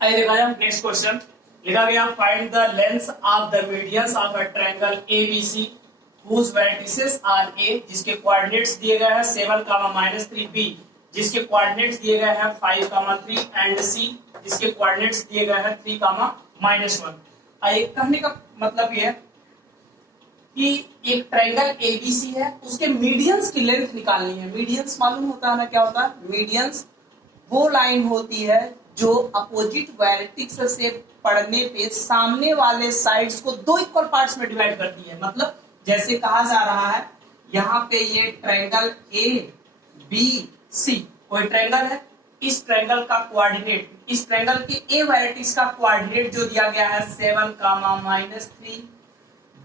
आइए देखा जाए नेक्स्ट क्वेश्चन। लिखा गया find the length of the medians of a triangle ABC whose vertices are a, जिसके कोऑर्डिनेट्स दिए गए हैं 7, -3, b जिसके कोऑर्डिनेट्स दिए गए हैं 5, 3 एंड c जिसके कोऑर्डिनेट्स दिए गए हैं 3, -1। आइए कहने का मतलब यह है कि एक ट्रायंगल एबीसी है, उसके मीडियंस की लेंथ निकालनी है। मीडियंस मालूम होता है ना, क्या होता है मीडियंस? वो लाइन होती है जो अपोजिट वर्टेक्स से पड़ने पे सामने वाले साइड्स को दो इक्वल पार्ट्स में डिवाइड करती है। मतलब जैसे कहा जा रहा है यहाँ पे ये ट्रायंगल ए बी सी कोई ट्रायंगल है, इस ट्रायंगल का कोऑर्डिनेट, इस ट्रायंगल के ए वर्टेक्स का कोऑर्डिनेट जो दिया गया है 7, -3,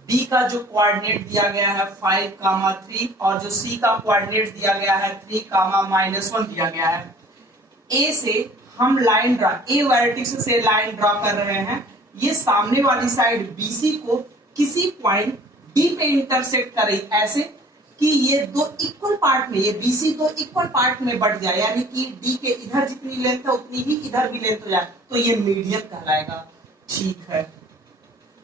बी का जो कोऑर्डिनेट दिया गया है 5, 3 और जो सी का कोऑर्डिनेट दिया गया है 3, -1 दिया गया है। ए से हम लाइन ड्रा, ए वर्टेक्स से लाइन ड्रा कर रहे हैं। ये सामने वाली साइड बीसी को किसी पॉइंट डी पे इंटरसेक्ट कर रही, ऐसे कि ये दो इक्वल पार्ट में, ये बीसी दो इक्वल पार्ट में बढ़ जाए, यानी कि डी के इधर जितनी लेंथ है उतनी ही इधर भी लेंथ हो जाए, तो ये मीडियन कहलाएगा। ठीक है,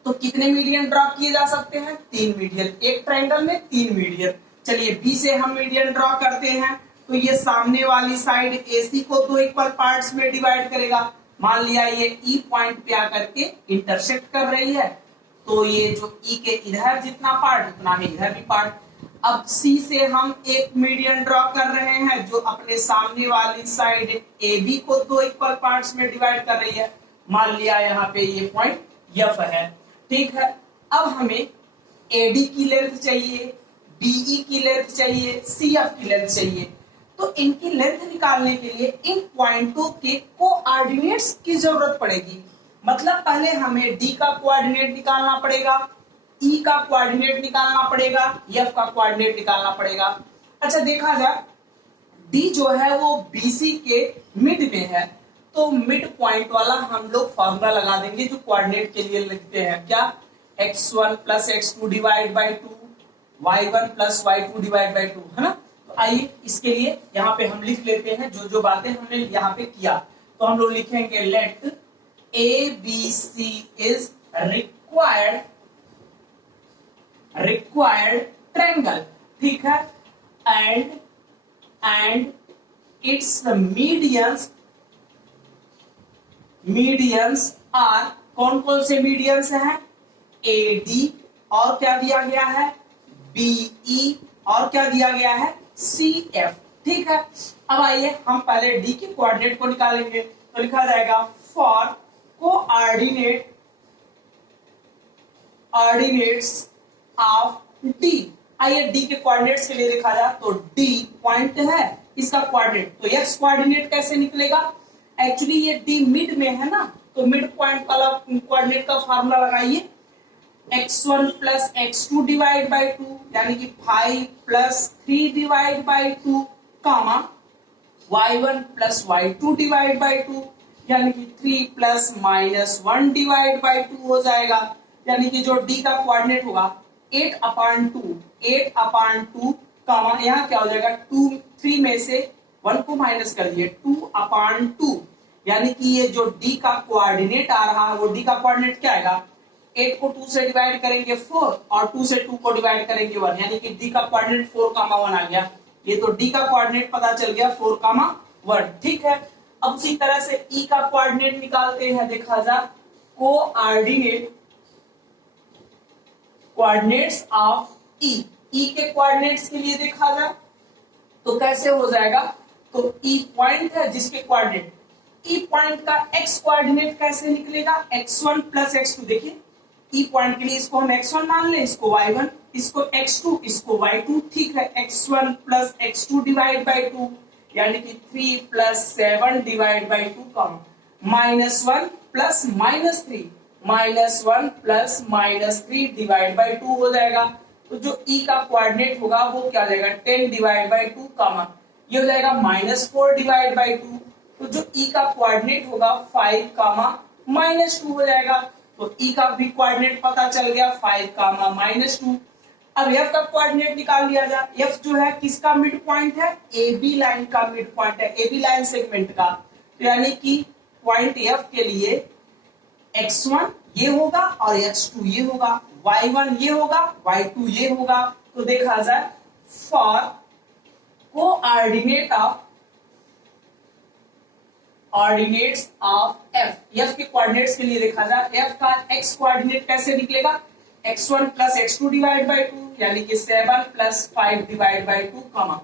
तो कितने मीडियन ड्रॉ किए जा सकते हैं? 3 मीडियन। एक ट्रायंगल में 3 मीडियन। चलिए बी से हम मीडियन ड्रॉ करते हैं, तो ये सामने वाली साइड एसी को दो इक्वल पार्ट्स में डिवाइड करेगा। मान लिया ये ई पॉइंट पे आकर के इंटरसेक्ट कर रही है, तो ये जो ई के इधर जितना पार्ट उतना ही इधर भी पार्ट। अब सी से हम एक मीडियन ड्रॉ कर रहे हैं जो अपने सामने वाली साइड ए बी को दो इक्वल पार्ट्स में डिवाइड कर रही है। मान लिया यहाँ पे ये पॉइंट एफ है। ठीक है, अब हमें एडी की लेंथ चाहिए, बीई की लेंथ चाहिए, सीएफ की लेंथ चाहिए। तो इनकी लेंथ निकालने के लिए इन पॉइंटों के कोऑर्डिनेट्स की जरूरत पड़ेगी। मतलब पहले हमें डी का कोऑर्डिनेट निकालना पड़ेगा, ई का कोऑर्डिनेट निकालना पड़ेगा, एफ का कोऑर्डिनेट निकालना पड़ेगा। अच्छा देखा जाए डी जो है वो बीसी के मिड में है, तो मिड पॉइंट वाला हम लोग फॉर्मूला लगा देंगे जो कोऑर्डिनेट के लिए लिखते हैं क्या, x1 + x2 divide by 2, y1 + y2 divide by 2, है ना। तो आइए इसके लिए यहाँ पे हम लिख लेते हैं जो जो बातें हमने यहाँ पे किया। तो हम लोग लिखेंगे late ABC is required triangle, ठीक है, and its medians are, कौन कौन से मीडियंस हैं? AD और क्या दिया गया है? BE और क्या दिया गया है? CF। ठीक है, अब आइए हम पहले D के कोऑर्डिनेट को निकालेंगे। तो लिखा जाएगा फॉर कोऑर्डिनेट्स ऑफ डी। आइए डी के कोऑर्डिनेट्स के लिए देखा जाए तो डी पॉइंट है, इसका कोऑर्डिनेट, तो एक्स कोऑर्डिनेट कैसे निकलेगा? एक्चुअली ये डी मिड में है ना, तो मिड पॉइंट वाला कोऑर्डिनेट का फार्मूला लगाइए, x1 + x2 डिवाइड बाई 2 यानी कि 5 + 3 divide by 2, y1 + y2 divide by 2 यानी कि 3 + -1 डिवाइड बाई 2 हो जाएगा। यानी कि जो डी का कोऑर्डिनेट होगा 8/2, यहाँ क्या हो जाएगा 2, 3 में से 1 को माइनस कर दिए 2/2, यानी कि ये जो डी का कोऑर्डिनेट आ रहा है वो डी का कोऑर्डिनेट क्या आएगा? 8 को 2 से डिवाइड करेंगे 4 और 2 से 2 को डिवाइड करेंगे 1, यानी कि डी का कोऑर्डिनेट 4,1 आ गया। ये तो डी का कोऑर्डिनेट पता चल गया 4,1। ठीक है, अब उसी तरह से ई का कोऑर्डिनेट निकालते हैं। देखा जाए कोऑर्डिनेट्स ऑफ ई, ई के कोऑर्डिनेट्स के लिए देखा जाए तो कैसे हो जाएगा? तो ई पॉइंट है जिसके कोऑर्डिनेट, ई पॉइंट का एक्स कोऑर्डिनेट कैसे निकलेगा? x1 + x2। देखिए ई पॉइंट के लिए इसको हम x1 मान लें, इसको y1, इसको x2, इसको y2। ठीक है, x1 + x2 डिवाइड बाई 2 यानी कि 3 + 7 डिवाइड बाई 2, -1 + -3, -1 + -3 डिवाइड बाई 2 हो जाएगा। तो जो ई का कोऑर्डिनेट होगा वो क्या हो जाएगा? 10 डिवाइड बाई 2, ये हो जाएगा -4 डिवाइड बाई 2। तो जो ई का कोऑर्डिनेट होगा 5, -2 हो जाएगा। तो ई का भी कोऑर्डिनेट पता चल गया 5, -2। अब एफ का कोऑर्डिनेट निकाल लिया जाए। एफ जो है किसका मिड पॉइंट है? ए बी लाइन का मिड पॉइंट है, ए बी लाइन सेगमेंट का। तो यानी कि पॉइंट एफ के लिए x1 ये होगा और x2 ये होगा, y1 ये होगा, y2 ये होगा। तो देखा जाए for coordinate of ordinates of f, f के कोऑर्डिनेट्स के लिए देखा जाए f का x कोऑर्डिनेट कैसे निकलेगा, x1 plus x2 divide by 2 यानी कि 7 plus 5 divide by 2 comma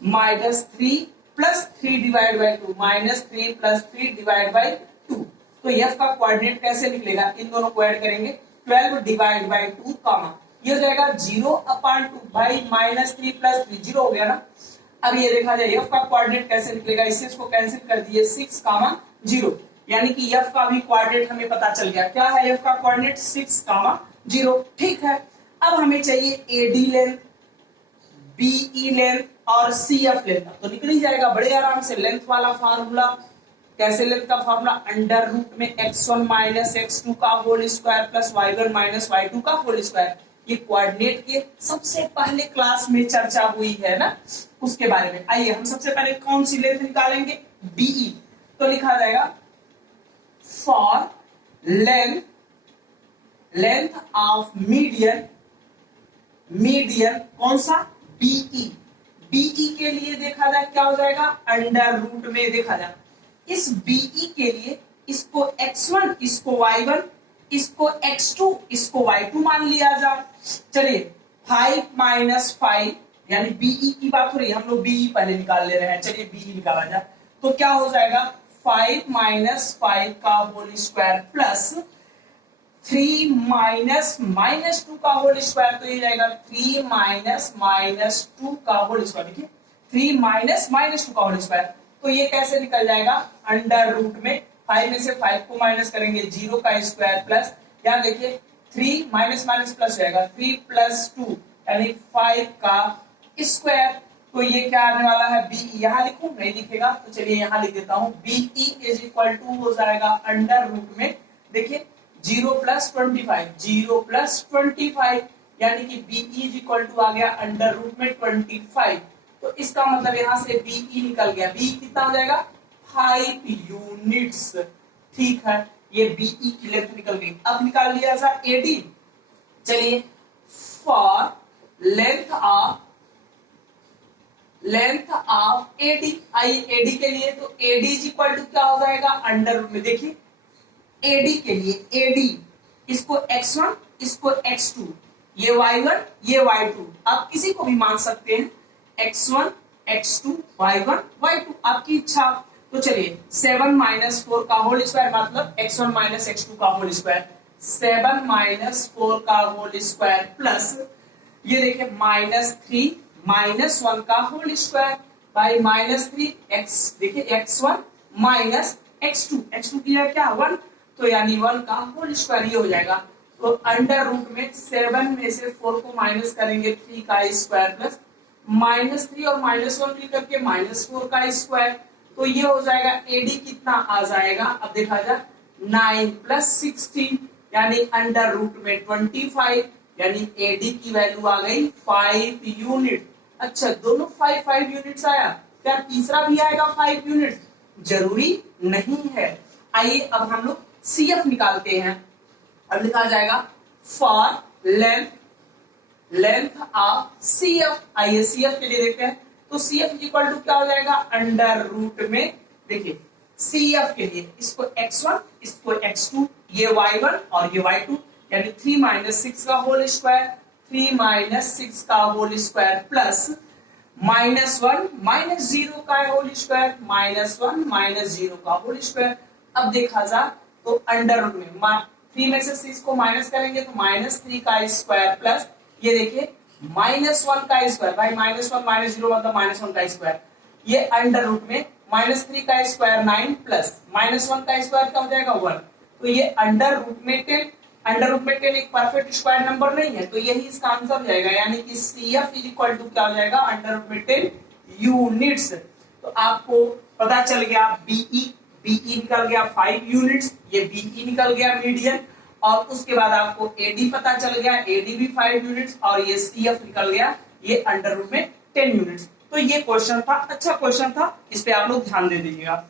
minus 3 plus 3 divide by 2 minus 3 plus 3 divide by 2। तो f का कोऑर्डिनेट कैसे निकलेगा, इन दोनों को ऐड करेंगे 12 डिवाइड बाई 2 कॉमा ये हो जाएगा 0/2 भाई माइनस 3 प्लस 3 0 हो गया ना। अब ये देखा जाए f का कोऑर्डिनेट कैसे निकलेगा, इससे इसको कैंसिल कर दिए 6,0 यानी कि f का भी कोऑर्डिनेट हमें पता चल गया। क्या है f का कोऑर्डिनेट 6,0। ठीक है, अब हमें चाहिए AD लेंथ, BE लेंथ और CF लेंथ। तो निकल ही जाएगा बड़े आराम से लेंथ वाला फार्मूला। कैसे लेंथ का फार्मूला, अंडर रूट में x1 माइनस x2 का whole square plus y1 minus y2 का होल स्क्वायर। ये कोऑर्डिनेट के सबसे पहले क्लास में चर्चा हुई है ना, उसके बारे में। आइए हम सबसे पहले कौन सी लेंथ निकालेंगे, BE। तो लिखा जाएगा फॉर लेंथ ऑफ मीडियन कौन सा, BE के लिए देखा जाए क्या हो जाएगा, अंडर रूट में देखा जाए इस BE के लिए इसको x1 इसको y1 इसको x2 इसको y2 मान लिया जाए। चलिए 5 माइनस 5 यानी BE की बात हो रही है, हम लोग BE पहले निकाल ले रहे हैं। चलिए BE निकाला जाए तो क्या हो जाएगा 5 माइनस 5 का होल स्क्वायर प्लस 3 माइनस 2 का होल स्क्वायर। तो ये जाएगा 3 माइनस 2 का होल स्क्वायर। देखिए 3 माइनस 2 का होल स्क्वायर। तो ये कैसे निकल जाएगा, अंडर रूट में 5 में से 5 को माइनस करेंगे 0 का स्क्वायर प्लस यहाँ देखिए 3 माइनस प्लस जाएगा 3 प्लस 2 यानी 5 का स्क्वायर। तो ये क्या आने वाला है BE, यहाँ लिखूं नहीं लिखेगा तो चलिए यहाँ लिख देता हूं BE इज इक्वल टू हो जाएगा अंडर रूट में देखिए 0 प्लस 25 यानी कि BE इज इक्वल टू आ गया अंडर रूट में 25। तो इसका मतलब यहाँ से BE निकल गया, BE कितना हो जाएगा 5 यूनिट्स। ठीक है, ये BE की लेंथ निकल गई। अब निकाल लिया था AD। चलिए फॉर लेंथ ऑफ AD, आइए AD के लिए तो AD इज इक्वल टू क्या हो जाएगा अंडर रूट में देखिए AD के लिए AD इसको x1 इसको x2 ये y1 ये y2 आप किसी को भी मान सकते हैं x1 x2 y1 y2 आपकी इच्छा। तो चलिए 7 माइनस 4 का होल स्क्वायर मतलब x1 माइनस x2 का होल स्क्वायर 7 माइनस 4 का होल स्क्वायर प्लस ये देखिए माइनस 3 माइनस 1 का whole square by minus 3 x देखिए x1 माइनस x2 की है क्या 1 तो यानी 1 का होल स्क्वायर ये हो जाएगा। तो अंडर रूट में 7 में से 4 को माइनस करेंगे 3 का स्क्वायर प्लस माइनस 3 और माइनस 1 भी करके माइनस 4 का स्क्वायर। तो ये हो जाएगा AD कितना आ जाएगा, अब देखा जाए 9 प्लस 16 यानी अंडर रूट में 25 यानी AD की वैल्यू आ गई 5 यूनिट। अच्छा दोनों 5 यूनिट्स आया, क्या तीसरा भी आएगा 5 यूनिट, जरूरी नहीं है। आइए अब हम लोग CF निकालते हैं। अब लिखा जाएगा फॉर लेंथ ऑफ CF। आइए CF के लिए देखते हैं तो CF इक्वल टू क्या हो जाएगा अंडर रूट में देखिए CF के लिए इसको x1 इसको x2 ये y1 और ये y2 यानी 3 माइनस 6 का होल स्क्वायर 3 माइनस 6 का whole square plus minus 1 minus 0 का होल स्क्वायर माइनस 1 माइनस 0 का होल स्क्वायर। अब देखा जा तो अंडर रूट में 3 में से 6 को माइनस करेंगे तो माइनस 3 का स्क्वायर प्लस ये देखिए माइनस 1 का स्क्वायर भाई माइनस 1 माइनस 0 मतलब माइनस 1 का स्क्वायर ये अंडर रूट में माइनस 3 का स्क्वायर 9 प्लस माइनस 1 का स्क्वायर क्या हो जाएगा 1। तो ये अंडर रूट में 10 अंडर रूट में 10 एक परफेक्ट स्क्वायर नंबर नहीं है तो यही इसका आंसर हो जाएगा यानी कि CF इज इक्वल टू क्या हो जाएगा अंडर रूट में 10 यूनिट्स। तो आपको पता चल गया BE निकल गया 5 यूनिट्स, ये BE निकल गया मीडियन और उसके बाद आपको AD पता चल गया AD भी 5 यूनिट्स और ये CF निकल गया ये अंडर रूट में 10 यूनिट्स। तो ये क्वेश्चन था, अच्छा क्वेश्चन था, इस पे आप लोग ध्यान दे दीजिएगा।